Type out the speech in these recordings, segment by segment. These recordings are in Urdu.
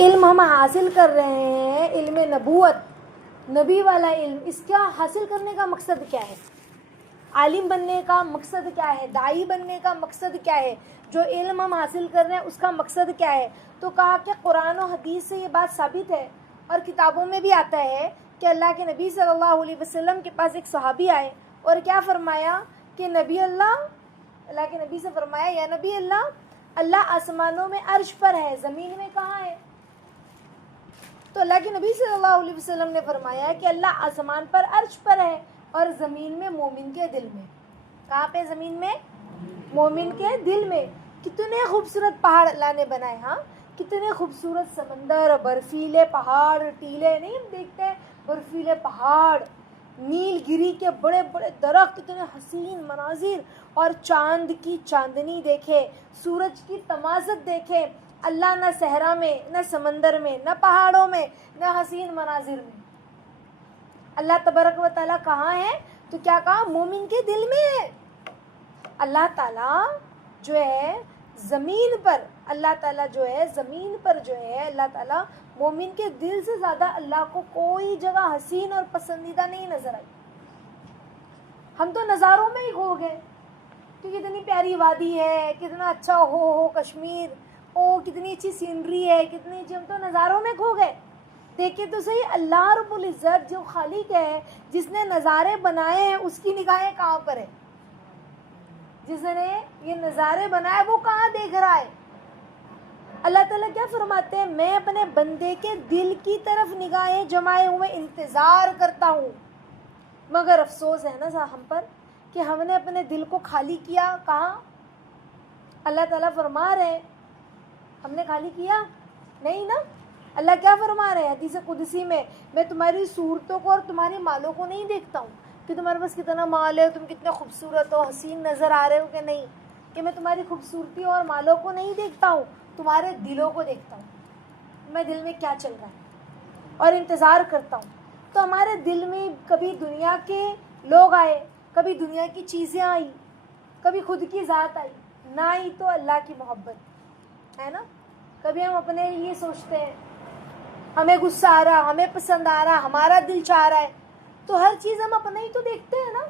علم ہم حاصل کر رہے ہیں، علم نبوت، نبی والا علم، اس کا حاصل کرنے کا مقصد کیا ہے؟ عالم بننے کا مقصد کیا ہے؟ داعی بننے کا مقصد کیا ہے؟ جو علم ہم حاصل کر رہے ہیں اس کا مقصد کیا ہے؟ تو کہا کہ قرآن و حدیث سے یہ بات ثابت ہے، اور کتابوں میں بھی آتا ہے کہ اللہ کے نبی صلی اللہ علیہ وسلم کے پاس ایک صحابی آئے اور کیا فرمایا کہ اللہ کے نبی سے فرمایا، یا نبی اللہ آسمانوں میں عرش پر ہے، زمین میں کہاں ہے؟ تو اللہ کے نبی صلی اللہ علیہ وسلم نے فرمایا کہ اللہ آسمان پر عرش پر ہے اور زمین میں مومن کے دل میں۔ کہاں پہ؟ زمین میں مومن کے دل میں۔ کتنے خوبصورت پہاڑ اللہ نے بنائے، ہاں کتنے خوبصورت سمندر، برفیلے پہاڑ، ٹیلے نہیں ہم دیکھتے ہیں، برفیلے پہاڑ، نیل گری کے بڑے بڑے درخت، اتنے حسین مناظر، اور چاند کی چاندنی دیکھے، سورج کی تمازت دیکھے۔ اللہ نہ صحرا میں، نہ سمندر میں، نہ پہاڑوں میں، نہ حسین مناظر میں۔ اللہ تبارک و تعالیٰ کہاں ہے؟ تو کیا کہا؟ مومن کے دل میں ہے۔ اللہ تعالیٰ جو ہے زمین پر، اللہ تعالیٰ جو ہے زمین پر جو ہے، اللہ تعالیٰ مومن کے دل سے زیادہ اللہ کو کوئی جگہ حسین اور پسندیدہ نہیں نظر آئی۔ ہم تو نظاروں میں ہی کھو گئے کہ کتنی پیاری وادی ہے، کتنا اچھا ہو کشمیر، کتنی اچھی سینری ہے، کتنی اچھی، ہم تو نظاروں میں کھو گئے۔ دیکھیں تو صحیح، اللہ رب العزت جو خالق ہے، جس نے نظارے بنائے ہیں، اس کی نگاہیں کہاں پر ہے؟ جس نے یہ نظارے بنائے وہ کہاں دیکھ رہا ہے؟ اللہ تعالیٰ کیا فرماتے ہیں؟ میں اپنے بندے کے دل کی طرف نگاہیں جمائے ہوئے انتظار کرتا ہوں، مگر افسوس ہے نا ہم پر کہ ہم نے اپنے دل کو خالی کیا۔ کہاں؟ اللہ تعالیٰ فرما رہے ہیں، ہم نے خالی کیا نہیں نا۔ اللہ کیا فرما رہے ہیں حدیث قدسی میں؟ میں تمہاری صورتوں کو اور تمہارے مالوں کو نہیں دیکھتا ہوں کہ تمہارے پاس کتنا مال ہے، تم کتنے خوبصورت ہو، حسین نظر آ رہے ہو کہ نہیں، کہ میں تمہاری خوبصورتی اور مالوں کو نہیں دیکھتا ہوں، تمہارے دلوں کو دیکھتا ہوں، میں دل میں کیا چل رہا ہے، اور انتظار کرتا ہوں۔ تو ہمارے دل میں کبھی دنیا کے لوگ آئے، کبھی دنیا کی چیزیں آئی، کبھی خود کی ذات آئی، نہ آئی تو اللہ کی محبت ہے نا۔ کبھی ہم اپنے لیے سوچتے ہیں، ہمیں غصہ آ رہا، ہمیں پسند آ رہا، ہمارا دل چاہ رہا ہے، تو ہر چیز ہم اپنا ہی تو دیکھتے ہیں نا۔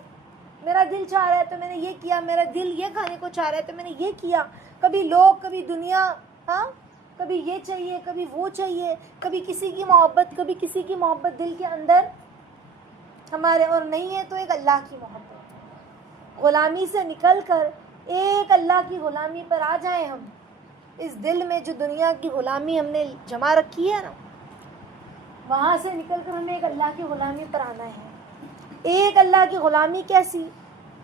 میرا دل چاہ رہا ہے تو میں نے یہ کیا، میرا دل یہ کھانے کو چاہ رہا ہے تو میں نے یہ کیا۔ کبھی لوگ، کبھی دنیا، ہاں کبھی یہ چاہیے، کبھی وہ چاہیے، کبھی کسی کی محبت، کبھی کسی کی محبت دل کے اندر ہمارے، اور نہیں ہے تو ایک اللہ کی محبت۔ غلامی سے نکل کر ایک اللہ کی غلامی پر آ جائیں ہم۔ اس دل میں جو دنیا کی غلامی ہم نے جما رکھی ہے نا، وہاں سے نکل کر ہمیں ایک اللہ کی غلامی پر آنا ہے۔ ایک اللہ کی غلامی کیسی؟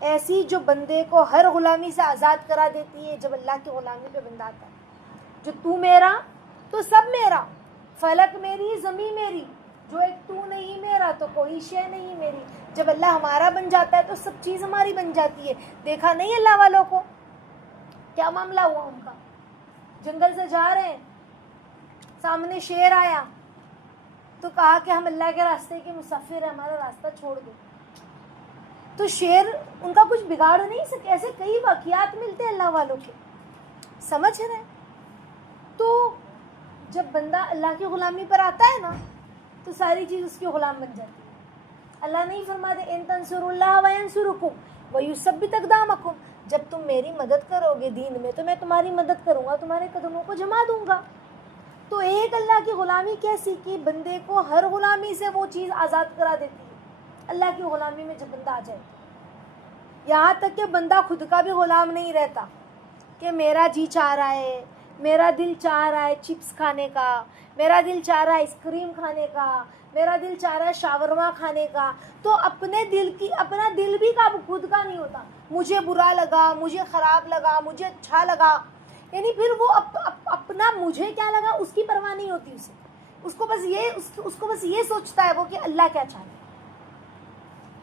ایسی جو بندے کو ہر غلامی سے آزاد کرا دیتی ہے۔ جب اللہ کی غلامی پہ بندہ آتا ہے، جو تو میرا تو سب میرا، فلک میری، زمین میری، جو ایک تو نہیں میرا تو کوئی شے نہیں میری۔ جب اللہ ہمارا بن جاتا ہے تو سب چیز ہماری بن جاتی ہے۔ دیکھا نہیں اللہ والوں کو کیا معاملہ ہوا ان کا؟ جنگل سے جا رہے ہیں، سامنے شیر آیا تو کہا کہ ہم اللہ کے راستے کے مسافر ہیں، ہمارا راستہ چھوڑ دو۔ تو شیر ان کا کچھ بگاڑ نہیں سکے۔ ایسے کئی واقعات ملتے ہیں اللہ والوں کے، سمجھ رہے ہیں؟ تو جب بندہ اللہ کی غلامی پر آتا ہے نا تو ساری چیز اس کی غلام بن جاتی ہے۔ اللہ نہیں فرماتے ان تنصروا اللہ وینصرکم ویثبت اقدامکم، جب تم میری مدد کرو گے دین میں تو میں تمہاری مدد کروں گا، تمہارے قدموں کو جما دوں گا۔ تو ایک اللہ کی غلامی کیسی کہ بندے کو ہر غلامی سے وہ چیز آزاد کرا دیتی ہے۔ اللہ کی غلامی میں جب بندہ آ جائے، یہاں تک کہ بندہ خود کا بھی غلام نہیں رہتا کہ میرا جی چاہ رہا ہے، میرا دل چاہ رہا ہے چپس کھانے کا، میرا دل چاہ رہا ہے آئس کریم کھانے کا، میرا دل چاہ رہا ہے شاورما کھانے کا، تو اپنا دل بھی خود کا نہیں ہوتا۔ مجھے برا لگا، مجھے خراب لگا، مجھے اچھا لگا، یعنی پھر وہ اپنا مجھے کیا لگا اس کی پرواہ نہیں ہوتی اسے۔ اس کو بس یہ سوچتا ہے وہ کہ اللہ کیا چاہتا ہے،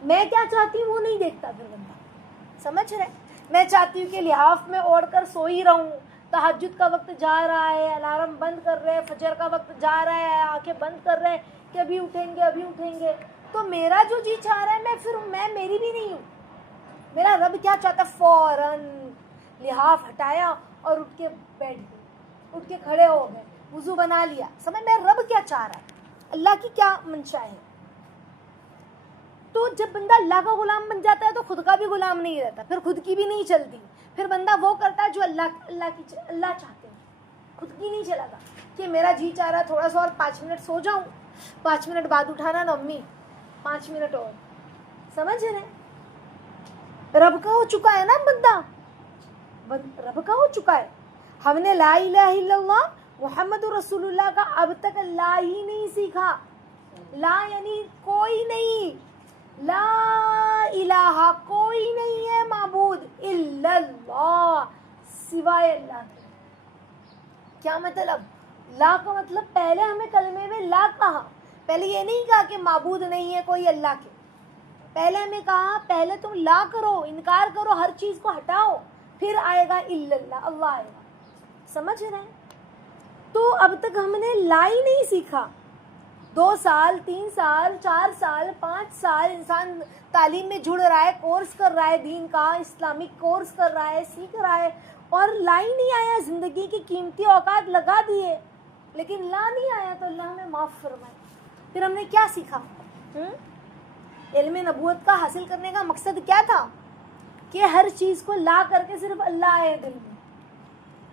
میں کیا چاہتی ہوں وہ نہیں دیکھتا پھر بندہ، سمجھ رہے؟ میں چاہتی ہوں کہ لحاف میں اوڑھ کر سوئی رہوں، تہجد کا وقت جا رہا ہے، الارم بند کر رہے ہیں، فجر کا وقت جا رہا ہے، آنکھیں بند کر رہے ہیں کہ ابھی اٹھیں گے، تو میرا جو جی چاہ رہا ہے میں میری بھی نہیں ہوں۔ میرا رب کیا چاہتا ہے؟ فوراً لحاف ہٹایا اور اٹھ کے بیٹھ گئے، اٹھ کے کھڑے ہو گئے، وضو بنا لیا, سمجھ میں رب کیا چاہ رہا ہے, اللہ کی کیا منشا ہے. تو جب بندہ اللہ کا غلام بن جاتا ہے تو خود کا بھی غلام نہیں رہتا, پھر خود کی بھی نہیں چلتی, پھر بندہ وہ کرتا ہے جو اللہ چاہتے ہیں, خود کی نہیں چلاتا کہ میرا جی چاہ رہا تھوڑا سا اور 5 منٹ سو جاؤں, 5 منٹ بعد اٹھانا نا امی 5 منٹ اور, سمجھ رہے. رب کا ہو چکا ہے نا بندہ, رب کا ہو چکا ہے. ہم نے لا الہ الا اللہ محمد رسول اللہ کا اب تک لا ہی نہیں سیکھا. لا یعنی کوئی نہیں, لا الہ کوئی نہیں ہے معبود الا اللہ سوائے اللہ کے. کیا مطلب؟ لا کا مطلب پہلے ہمیں کلمے میں لا کہا, پہلے یہ نہیں کہا کہ معبود نہیں ہے کوئی اللہ کے, پہلے ہمیں کہا پہلے تم لا کرو, انکار کرو, ہر چیز کو ہٹاؤ, پھر آئے گا الا اللہ, اللہ آئے گا. سمجھ رہے ہیں؟ تو اب تک ہم نے لا ہی نہیں سیکھا. 2 سال 3 سال 4 سال 5 سال انسان تعلیم میں جڑ رہا ہے, کورس کر رہا ہے دین کا, اسلامک کورس کر رہا ہے, سیکھ رہا ہے, اور لا ہی نہیں آیا. زندگی کی قیمتی اوقات لگا دیے لیکن لا نہیں آیا, تو اللہ ہمیں معاف فرمائے. پھر ہم نے کیا سیکھا؟ علم نبوت کا حاصل کرنے کا مقصد کیا تھا؟ کہ ہر چیز کو لا کر کے صرف اللہ آئے دل میں.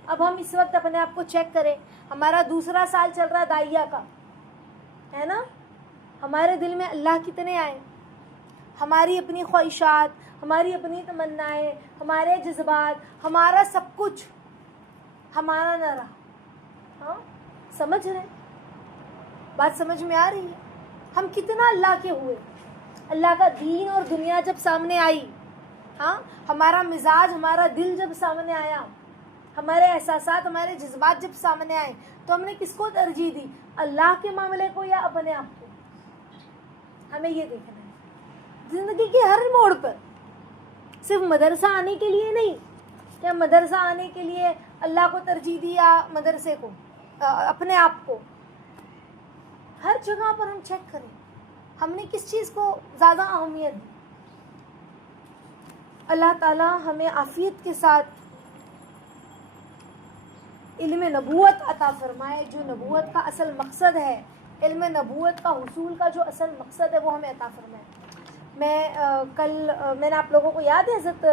اب ہم اس وقت اپنے آپ کو چیک کریں, ہمارا 2 سال چل رہا داعیہ کا, ہے نا, ہمارے دل میں اللہ کتنے آئے؟ ہماری اپنی خواہشات, ہماری اپنی تمنائیں, ہمارے جذبات, ہمارا سب کچھ ہمارا نہ رہا. ہاں سمجھ رہے, بات سمجھ میں آ رہی ہے؟ ہم کتنا اللہ کے ہوئے, اللہ کا دین اور دنیا جب سامنے آئی, ہاں ہمارا مزاج, ہمارا دل جب سامنے آیا, ہمارے احساسات, ہمارے جذبات جب سامنے آئے, تو ہم نے کس کو ترجیح دی؟ اللہ کے معاملے کو یا اپنے آپ کو؟ ہمیں یہ دیکھنا ہے زندگی کے ہر موڑ پر. صرف مدرسہ آنے کے لیے نہیں, کیا مدرسہ آنے کے لیے اللہ کو ترجیح دیا مدرسے کو, اپنے آپ کو. ہر جگہ پر ہم چیک کریں ہم نے کس چیز کو زیادہ اہمیت دی. اللہ تعالی ہمیں عافیت کے ساتھ علم نبوت عطا فرمائے, جو نبوت کا اصل مقصد ہے, علم نبوت کا حصول کا جو اصل مقصد ہے وہ ہمیں عطا فرمائے. میں نے آپ لوگوں کو یاد ہے حضرت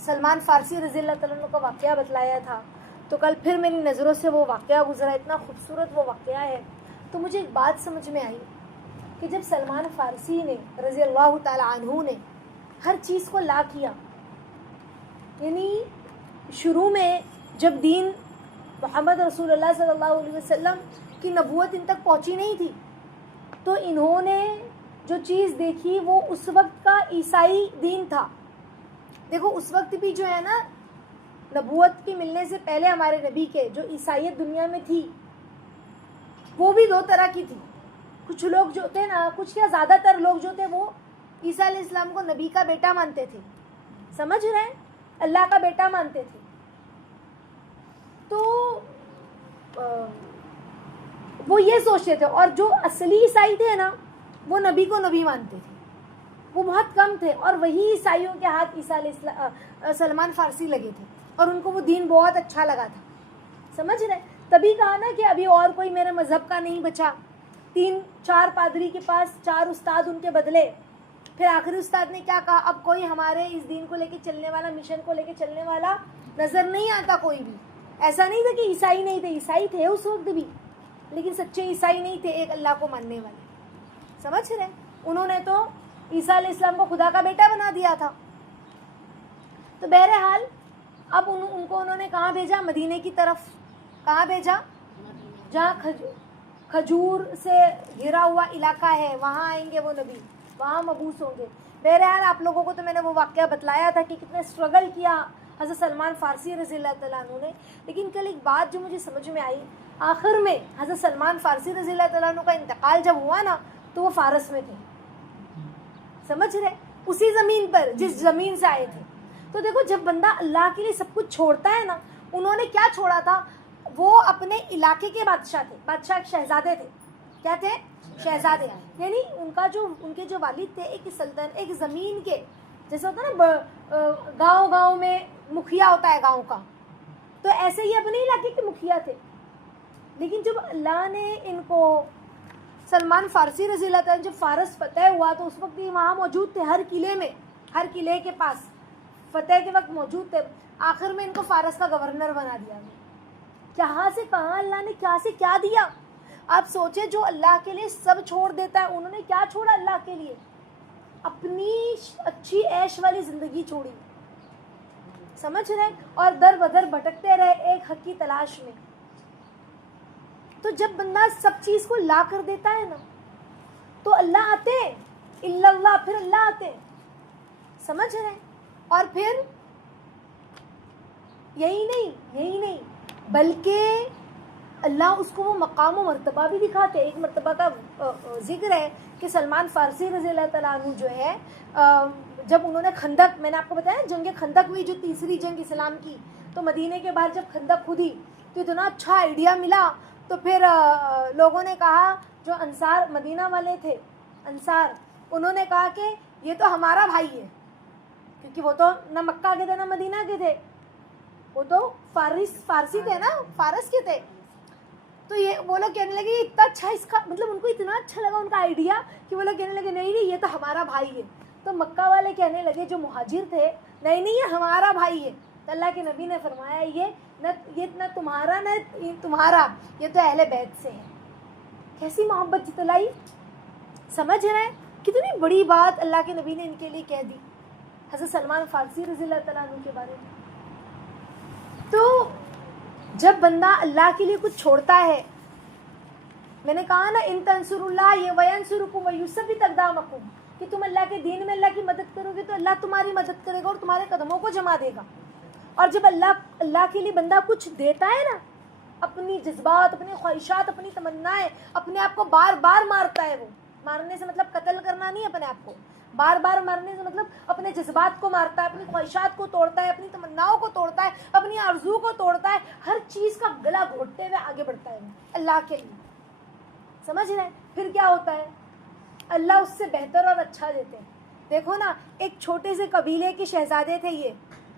سلمان فارسی رضی اللہ تعالیٰ عنہ کا واقعہ بتلایا تھا, تو کل پھر میری نظروں سے وہ واقعہ گزرا, اتنا خوبصورت وہ واقعہ ہے. تو مجھے ایک بات سمجھ میں آئی کہ جب سلمان فارسی نے رضی اللہ تعالیٰ عنہ نے ہر چیز کو لا کیا, یعنی شروع میں جب دین محمد رسول اللہ صلی اللہ علیہ وسلم کی نبوت ان تک پہنچی نہیں تھی, تو انہوں نے جو چیز دیکھی وہ اس وقت کا عیسائی دین تھا. دیکھو اس وقت بھی جو ہے نا, نبوت کی ملنے سے پہلے ہمارے نبی کے جو عیسائیت دنیا میں تھی وہ بھی 2 طرح کی تھی. کچھ لوگ جو تھے نا, کچھ یا زیادہ تر لوگ جو تھے وہ عیسیٰ علیہ السلام کو نبی کا بیٹا مانتے تھے, سمجھ رہے ہیں, اللہ کا بیٹا مانتے تھے. تو وہ یہ سوچتے تھے, اور جو اصلی عیسائی تھے نا وہ نبی کو نبی مانتے تھے, وہ بہت کم تھے, اور وہی عیسائیوں کے ہاتھ عیسیٰ علیہ سلمان فارسی لگے تھے, اور ان کو وہ دین بہت اچھا لگا تھا. سمجھ رہے, تبھی کہا نا کہ ابھی اور کوئی میرے مذہب کا نہیں بچا. 3-4 پادری کے پاس 4 استاد ان کے بدلے, پھر آخری استاد نے کیا کہا, اب کوئی ہمارے اس دین کو لے کے چلنے والا, مشن کو لے کے چلنے والا نظر نہیں آتا کوئی بھی. ایسا نہیں تھا کہ عیسائی نہیں تھے, عیسائی تھے اس وقت بھی, لیکن سچے عیسائی نہیں تھے, ایک اللہ کو ماننے والے. سمجھ رہے, انہوں نے تو عیسیٰ علیہ السلام کو خدا کا بیٹا بنا دیا تھا. تو بہرحال اب ان کو انہوں نے کہاں بھیجا؟ مدینے کی طرف. کہاں بھیجا؟ جہاں کھجور سے گھرا ہوا علاقہ ہے, وہاں آئیں گے وہ نبی, وہاں مبعوث ہوں گے. بہرحال آپ لوگوں کو تو میں نے وہ واقعہ بتلایا تھا کہ کتنے اسٹرگل کیا حضرت سلمان فارسی رضی اللہ تعالیٰ عنہ نے. لیکن کل ایک بات جو مجھے سمجھ میں آئی, آخر میں حضرت سلمان فارسی رضی اللہ تعالیٰ عنہ کا انتقال جب ہوا نا, تو وہ فارس میں تھے. سمجھ رہے, اسی زمین پر جس زمین سے آئے تھے. تو دیکھو جب بندہ اللہ کے لیے سب کچھ چھوڑتا ہے نا, انہوں نے کیا چھوڑا تھا؟ وہ اپنے علاقے کے بادشاہ تھے, بادشاہ شہزادے تھے. کیا تھے؟ شہزادے. یعنی ان کے جو والد تھے ایک سلطنت, ایک زمین کے, جیسے ہوتا ہے نا گاؤں میں مکھیا ہوتا ہے گاؤں کا, تو ایسے ہی اپنے علاقے کے مکھیا تھے، لیکن جب اللہ نے ان کو سلمان فارسی رضی اللہ تعالیٰ جب فارس فتح ہوا تو اس وقت یہ وہاں موجود تھے، ہر قلعے میں، ہر قلعے کے پاس فتح کے وقت موجود تھے. آخر میں ان کو فارس کا گورنر بنا دیا. کہاں سے کہاں اللہ نے کیا سے کیا دیا. آپ سوچے جو اللہ کے لیے سب چھوڑ دیتا ہے، انہوں نے کیا چھوڑا اللہ کے لیے؟ اپنی اچھی عیش والی زندگی چھوڑی، سمجھ رہے، اور در بدر بھٹکتے رہے ایک حق کی تلاش میں. تو جب بندہ سب چیز کو لا کر دیتا ہے نا تو اللہ آتے ہیں، الا اللہ، پھر اللہ آتے ہیں، سمجھ رہے. اور پھر یہی نہیں بلکہ اللہ اس کو وہ مقام و مرتبہ بھی دکھاتے. ایک مرتبہ کا ذکر ہے کہ سلمان فارسی رضی اللہ تعالیٰ عنہ جو ہے جب انہوں نے خندق، میں نے آپ کو بتایا جنگ خندق ہوئی جو تیسری جنگ اسلام کی، تو مدینے کے باہر جب خندق کھودی تو اتنا اچھا آئیڈیا ملا. تو پھر لوگوں نے کہا، جو انصار مدینہ والے تھے انصار، انہوں نے کہا کہ یہ تو ہمارا بھائی ہے، کیونکہ وہ تو نہ مکہ کے تھے نہ مدینہ کے تھے، وہ تو فارسی تھے نا، فارس کے تھے. تو یہ وہ لوگ کہنے لگے اتنا اچھا، اس کا مطلب ان کو اتنا اچھا لگا ان کا آئیڈیا کہ وہ لوگ کہنے لگے نہیں یہ تو ہمارا بھائی ہے. تو مکہ والے کہنے لگے جو مہاجر تھے، نہیں یہ ہمارا بھائی ہے. تو اللہ کے نبی نے فرمایا یہ نہ تمہارا نہ تمہارا، یہ تو اہل بیت سے ہے. کیسی محبت جتلائی، سمجھ رہے ہیں کتنی بڑی بات اللہ کے نبی نے ان کے لیے کہہ دی حضرت سلمان فارسی رضی اللہ تعالیٰ عنہ کے بارے میں. تو جب بندہ اللہ کے لیے کچھ چھوڑتا ہے، میں نے کہا نا ان تنصر اللہ وینصرکم ویثبت اقدامکم، کہ تم اللہ کے دین میں اللہ کی مدد کرو گے تو اللہ تمہاری مدد کرے گا اور تمہارے قدموں کو جما دے گا. اور جب اللہ کے لیے بندہ کچھ دیتا ہے نا، اپنی جذبات، اپنی خواہشات، اپنی تمنائیں، اپنے آپ کو بار بار مارتا ہے. وہ مارنے سے مطلب قتل کرنا نہیں، اپنے آپ کو بار بار مارنے سے مطلب اپنے جذبات کو مارتا ہے، اپنی خواہشات کو توڑتا ہے، اپنی تمناؤں کو توڑتا ہے، اپنی آرزو کو توڑتا ہے، ہر چیز کا گلا گھوٹتے ہوئے آگے بڑھتا ہے اللہ کے لیے. سمجھ رہے ہیں؟ پھر کیا ہوتا ہے؟ اللہ اس سے بہتر اور اچھا دیتے ہیں. دیکھو نا، ایک چھوٹے سے قبیلے کے شہزادے تھے، یہ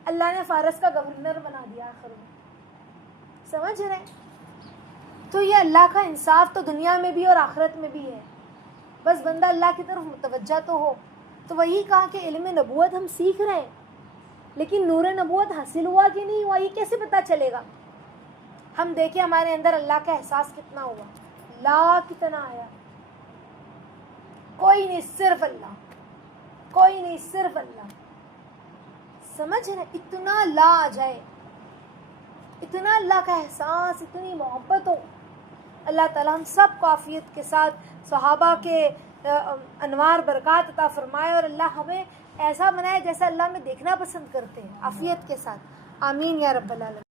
اللہ نے فارس کا گورنر بنا دیا آخر میں. سمجھ رہے ہیں؟ تو یہ اللہ کا انصاف تو دنیا میں بھی اور آخرت میں بھی ہے. بس بندہ اللہ کی طرف متوجہ تو ہو. تو وہی کہا کہ علم نبوت ہم سیکھ رہے ہیں، لیکن نور نبوت حاصل ہوا کہ نہیں ہوا یہ کیسے پتہ چلے گا؟ ہم دیکھیں ہمارے اندر اللہ کا احساس کتنا ہوا، لا کتنا آیا. کوئی نہیں، صرف اللہ، کوئی نہیں، صرف اللہ. سمجھ رہے؟ اتنا لا آ جائے، اتنا اللہ کا احساس، اتنی محبت ہو. اللہ تعالیٰ ہم سب کو عافیت کے ساتھ صحابہ کے انوار برکات عطا فرمائے، اور اللہ ہمیں ایسا بنائے جیسا اللہ میں دیکھنا پسند کرتے ہیں، عافیت کے ساتھ. آمین یا رب العالمین.